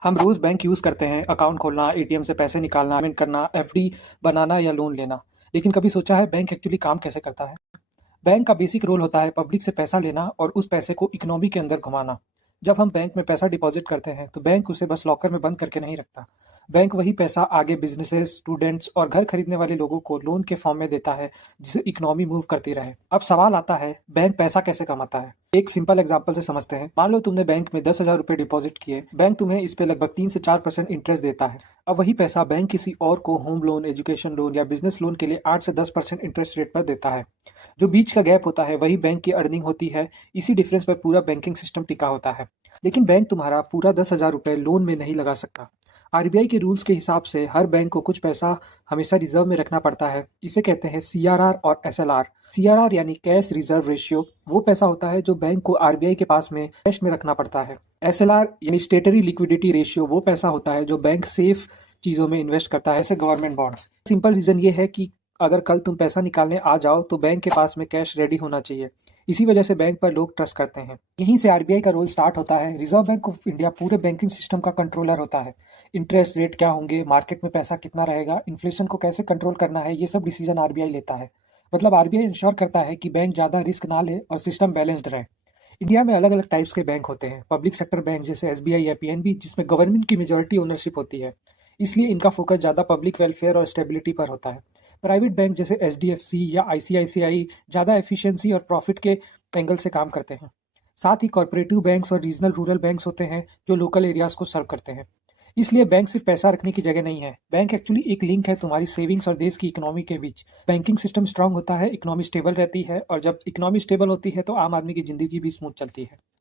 हम रोज़ bank use करते हैं, अकाउंट खोलना, एटीएम से पैसे निकालना, पेमेंट करना, एफडी बनाना या लोन लेना। लेकिन कभी सोचा है बैंक एक्चुअली काम कैसे करता है? बैंक का बेसिक रोल होता है पब्लिक से पैसा लेना और उस पैसे को इकोनॉमी के अंदर घुमाना। जब हम बैंक में पैसा डिपॉजिट करते हैं, तो बैंक उसे बस लॉकर में बंद करके नहीं रखता। बैंक वही पैसा आगे बिज़नेसेस, स्टूडेंट्स और घर खरीदने वाले लोगों को लोन के फॉर्म में देता है, जिससे इकोनॉमी मूव करती रहे। अब सवाल आता है, बैंक पैसा कैसे कमाता है? एक सिंपल एग्जांपल से समझते हैं। मान लो तुमने बैंक में 10,000 रुपए डिपॉजिट किए। बैंक तुम्हें इस पे लगभग 3 से 4% इंटरेस्ट देता है। अब वही पैसा बैंक किसी और को होम लोन, एजुकेशन लोन या बिज़नेस लोन के लिए 8 से 10% इंटरेस्ट रेट पर देता है। जो बीच का गैप होता है वही बैंक की अर्निंग होती है। इसी डिफरेंस पर पूरा बैंकिंग सिस्टम टिका होता है। लेकिन बैंक तुम्हारा पूरा 10,000 रुपए लोन में नहीं लगा सकता। आरबीआई के रूल्स के हिसाब से हर बैंक को कुछ पैसा हमेशा रिजर्व में रखना पड़ता है। इसे कहते हैं सीआरआर और एसएलआर। सीआरआर यानी कैश रिजर्व रेशियो, वो पैसा होता है जो बैंक को आरबीआई के पास में कैश में रखना पड़ता है। एसएलआर यानी स्टेटरी लिक्विडिटी रेशियो, वो पैसा होता है जो बैंक सेफ चीजों में इन्वेस्ट करता है, जैसे गवर्नमेंट बॉन्ड्स। सिंपल रीजन ये है कि अगर कल तुम पैसा निकालने आ जाओ तो बैंक के पास में कैश रेडी होना चाहिए। इसी वजह से बैंक पर लोग ट्रस्ट करते हैं। यहीं से आरबीआई का रोल स्टार्ट होता है। रिजर्व बैंक ऑफ इंडिया पूरे बैंकिंग सिस्टम का कंट्रोलर होता है। इंटरेस्ट रेट क्या होंगे, मार्केट में पैसा कितना रहेगा, इन्फ्लेशन को कैसे कंट्रोल करना है, ये सब डिसीजन आरबीआई लेता है। मतलब आरबीआई इंश्योर करता है कि बैंक ज़्यादा रिस्क ना ले और सिस्टम बैलेंस्ड रहे। इंडिया में अलग अलग टाइप्स के बैंक होते हैं। पब्लिक सेक्टर बैंक जैसे एसबीआई या पीएनबी, जिसमें गवर्नमेंट की मेजॉरिटी ओनरशिप होती है, इसलिए इनका फोकस ज़्यादा पब्लिक वेलफेयर और स्टेबिलिटी पर होता है। प्राइवेट बैंक जैसे एचडीएफसी या आईसीआईसीआई ज़्यादा एफिशिएंसी और प्रॉफिट के एंगल से काम करते हैं। साथ ही कॉरपोरेटिव बैंक्स और रीजनल रूरल बैंक्स होते हैं जो लोकल एरियाज को सर्व करते हैं। इसलिए बैंक सिर्फ पैसा रखने की जगह नहीं है। बैंक एक्चुअली एक लिंक है तुम्हारी सेविंग्स और देश की इकोनॉमी के बीच। बैंकिंग सिस्टम स्ट्रांग होता है, इकोनॉमी स्टेबल रहती है, और जब इकोनॉमी स्टेबल होती है तो आम आदमी की जिंदगी भी स्मूथ चलती है।